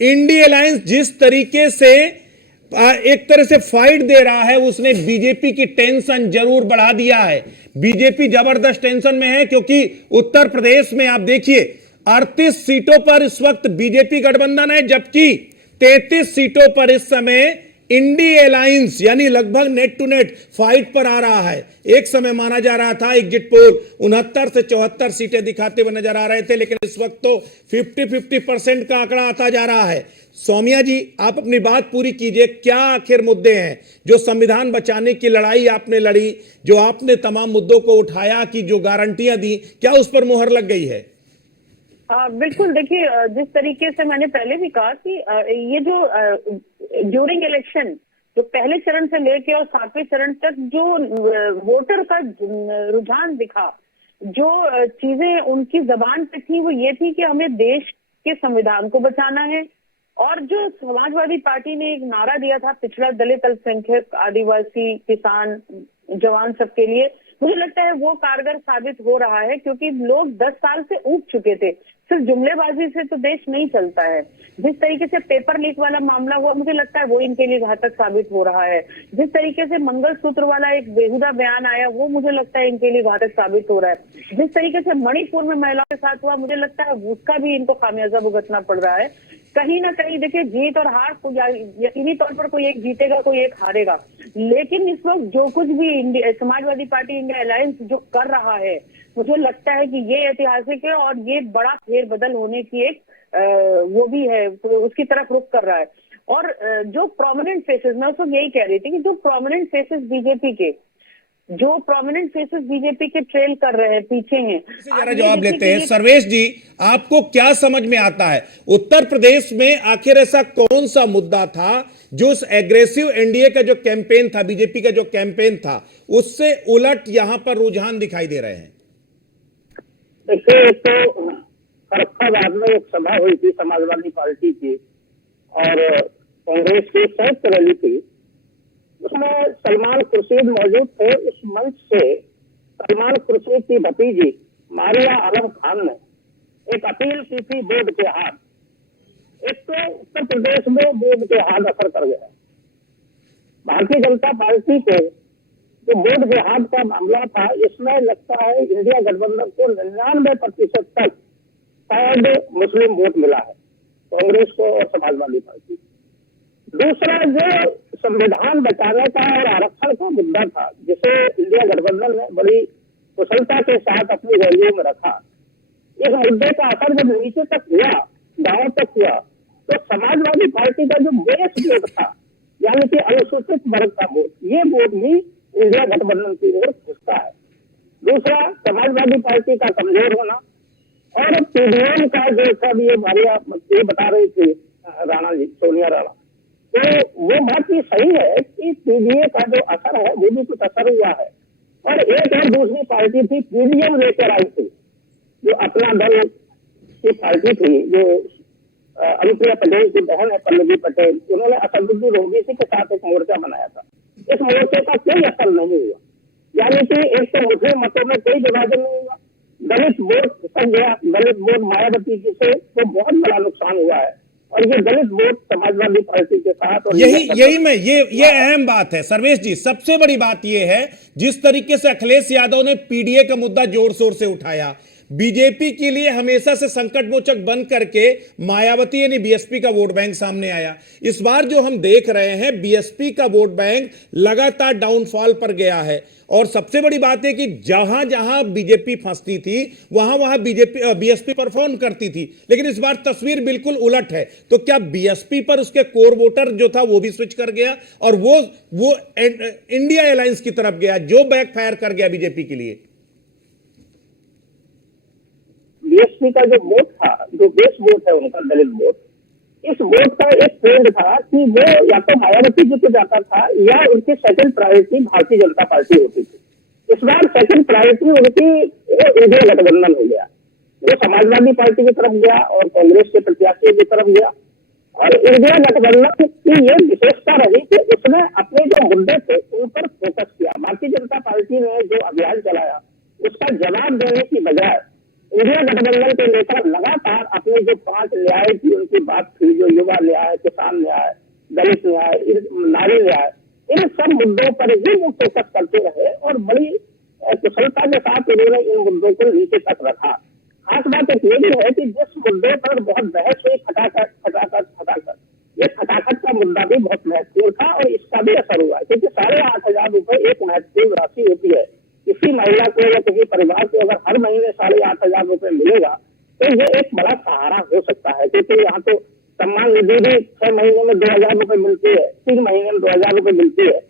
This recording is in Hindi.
इंडी अलायंस जिस तरीके से एक तरह से फाइट दे रहा है, उसने बीजेपी की टेंशन जरूर बढ़ा दिया है। बीजेपी जबरदस्त टेंशन में है, क्योंकि उत्तर प्रदेश में आप देखिए 38 सीटों पर इस वक्त बीजेपी गठबंधन है, जबकि 33 सीटों पर इस समय इंडी अलायंस यानी लगभग नेट टू नेट फाइट पर आ रहा है। एक समय माना जा रहा था, एग्जिट पोल 69 से 74 सीटें दिखाते हुए नजर आ रहे थे, लेकिन इस वक्त तो 50-50% का आंकड़ा आता जा रहा है। सौम्या जी, आप अपनी बात पूरी कीजिए। क्या आखिर मुद्दे हैं जो संविधान बचाने की लड़ाई आपने लड़ी, जो आपने तमाम मुद्दों को उठाया, कि जो गारंटियां दी, क्या उस पर मुहर लग गई है? बिल्कुल, देखिए जिस तरीके से मैंने पहले भी कहा कि ये जो ड्यूरिंग इलेक्शन जो पहले चरण से लेके और 7वें चरण तक जो वोटर का रुझान दिखा, जो चीजें उनकी जबान पे थी, वो ये थी कि हमें देश के संविधान को बचाना है। और जो समाजवादी पार्टी ने एक नारा दिया था, पिछड़ा, दलित, अल्पसंख्यक, आदिवासी, किसान, जवान सबके लिए, मुझे लगता है वो कारगर साबित हो रहा है, क्योंकि लोग 10 साल से ऊब चुके थे। सिर्फ जुमलेबाजी से तो देश नहीं चलता है। जिस तरीके से पेपर लीक वाला मामला हुआ, मुझे लगता है वो इनके लिए घातक साबित हो रहा है। जिस तरीके से मंगलसूत्र वाला एक बेहुदा बयान आया, वो मुझे लगता है इनके लिए घातक साबित हो रहा है। जिस तरीके से मणिपुर में महिलाओं के साथ हुआ, मुझे लगता है उसका भी इनको खामियाजा भुगतना पड़ रहा है। कहीं ना कहीं देखिए, जीत और हार यकीनी तौर पर कोई एक जीतेगा, कोई एक हारेगा, लेकिन इस वक्त जो कुछ भी समाजवादी पार्टी इंडिया अलायंस जो कर रहा है, मुझे लगता है कि ये ऐतिहासिक है और ये बड़ा फेरबदल होने की एक वो भी है, उसकी तरफ रुख कर रहा है। और जो प्रोमिनेंट फेसेस, मैं उस वक्त यही कह रही थी कि जो प्रोमिनेंट फेसेस बीजेपी के ट्रेल कर रहे हैं, पीछे हैं। जरा जवाब लेते हैं। सर्वेश जी, आपको क्या समझ में आता है, उत्तर प्रदेश में आखिर ऐसा कौन सा मुद्दा था जो उस एग्रेसिव एनडीए का जो कैंपेन था, बीजेपी का जो कैंपेन था, उससे उलट यहां पर रुझान दिखाई दे रहे हैं? देखिए, तो फर्रुखाबाद में एक सभा हुई थी समाजवादी पार्टी की और कांग्रेस की संयुक्त रैली थी। उसमें सलमान खुर्शीद मौजूद थे। उस मंच से सलमान खुर्शीद की भतीजी मारिया आलम खान ने एक अपील की थी बोर्ड के हाथ। एक तो उत्तर प्रदेश में बोर्ड के हाथ असर कर गया। भारतीय जनता पार्टी को जो बोर्ड के हाथ का मामला था, इसमें लगता है इंडिया गठबंधन को 99% तक शायद मुस्लिम वोट मिला है, कांग्रेस को और समाजवादी पार्टी। दूसरा, जो संविधान बचाने का और आरक्षण का मुद्दा था, जिसे इंडिया गठबंधन ने बड़ी कुशलता के साथ अपनी रैलियों में रखा, इस मुद्दे का असर जब नीचे तक हुआ, गांव तक हुआ, तो समाजवादी पार्टी का जो बेस वोट था, यानी कि अनुसूचित वर्ग का वोट, ये वोट भी इंडिया गठबंधन की ओर खिंचता है। दूसरा, समाजवादी पार्टी का कमजोर होना और पीडीएम का जो सब ये बता रही थी राणा जी, सोनिया राणा, तो वो बात भी सही है कि पीडीए का जो असर है, वो भी कुछ असर हुआ है। और एक और दूसरी पार्टी थी, पीडीएम लेकर आई थी, जो अपना दल की पार्टी थी, जो अनुप्रिया पटेल की बहन है पल्लवी पटेल, उन्होंने असदुद्दीन ओवैसी के साथ एक मोर्चा बनाया था। इस मोर्चे का कोई असर नहीं हुआ, यानी कि एक तो मुस्लिम मतों में कोई विभाजन नहीं हुआ, दलित वोट खिसक गया, दलित वोट मायावती जी से तो बहुत बड़ा नुकसान हुआ है, और ये दलित वोट समाजवादी पार्टी के साथ। और ये अहम बात है सर्वेश जी। सबसे बड़ी बात ये है, जिस तरीके से अखिलेश यादव ने पीडीए का मुद्दा जोर शोर से उठाया, बीजेपी के लिए हमेशा से संकट मोचक बन करके मायावती यानी बीएसपी का वोट बैंक सामने आया। इस बार जो हम देख रहे हैं, बीएसपी का वोट बैंक लगातार डाउनफॉल पर गया है। और सबसे बड़ी बात है कि जहां जहां बीजेपी फंसती थी, वहां वहां बीएसपी परफॉर्म करती थी, लेकिन इस बार तस्वीर बिल्कुल उलट है। तो क्या बीएसपी पर उसके कोर वोटर जो था वो भी स्विच कर गया और वो इंडिया अलायंस की तरफ गया, जो बैकफायर कर गया बीजेपी के लिए? बीएसपी का जो वोट था, जो बेस वोट है उनका, दलित वोट, इस वोट का एक ट्रेंड था कि वो या तो मायावती जी को जाता था या उनकी second priority Bharatiya Janata party होती थी। इस बार सेकंड प्रायोरिटी उनकी इंडिया गठबंधन हो गया, वो समाजवादी पार्टी की तरफ गया और कांग्रेस के प्रत्याशी की तरफ गया। और इंडिया गठबंधन की ये विशेषता रही कि उसने अपने जो मुद्दे थे उन पर फोकस किया। भारतीय जनता पार्टी ने जो अभियान चलाया, उसका जवाब देने की बजाय इंडिया गठबंधन के नेता लगातार अपने जो 5 न्याय की उनकी बात थी, जो युवा न्याय, किसान न्याय, दलित न्याय, नारी न्याय, इन सब मुद्दों पर ही वो फोकस करते रहे और बड़ी कुशलता के साथ उन्होंने इन मुद्दों को नीचे तक रखा। खास बात एक ये भी है कि जिस मुद्दे पर बहुत बहस हुई खटाखट, ये खटाखट का मुद्दा भी बहुत महत्वपूर्ण था और इसका भी असर हुआ, क्योंकि 8,500 रुपए एक महत्वपूर्ण राशि होती है। किसी महिला को या किसी परिवार को अगर हर महीने 8,500 रुपए मिलेगा तो ये एक बड़ा सहारा हो सकता है, क्योंकि यहाँ तो सम्मान निधि भी 6 महीने में 2,000 रुपए मिलती है, 3 महीने में 2,000 रुपए मिलती है।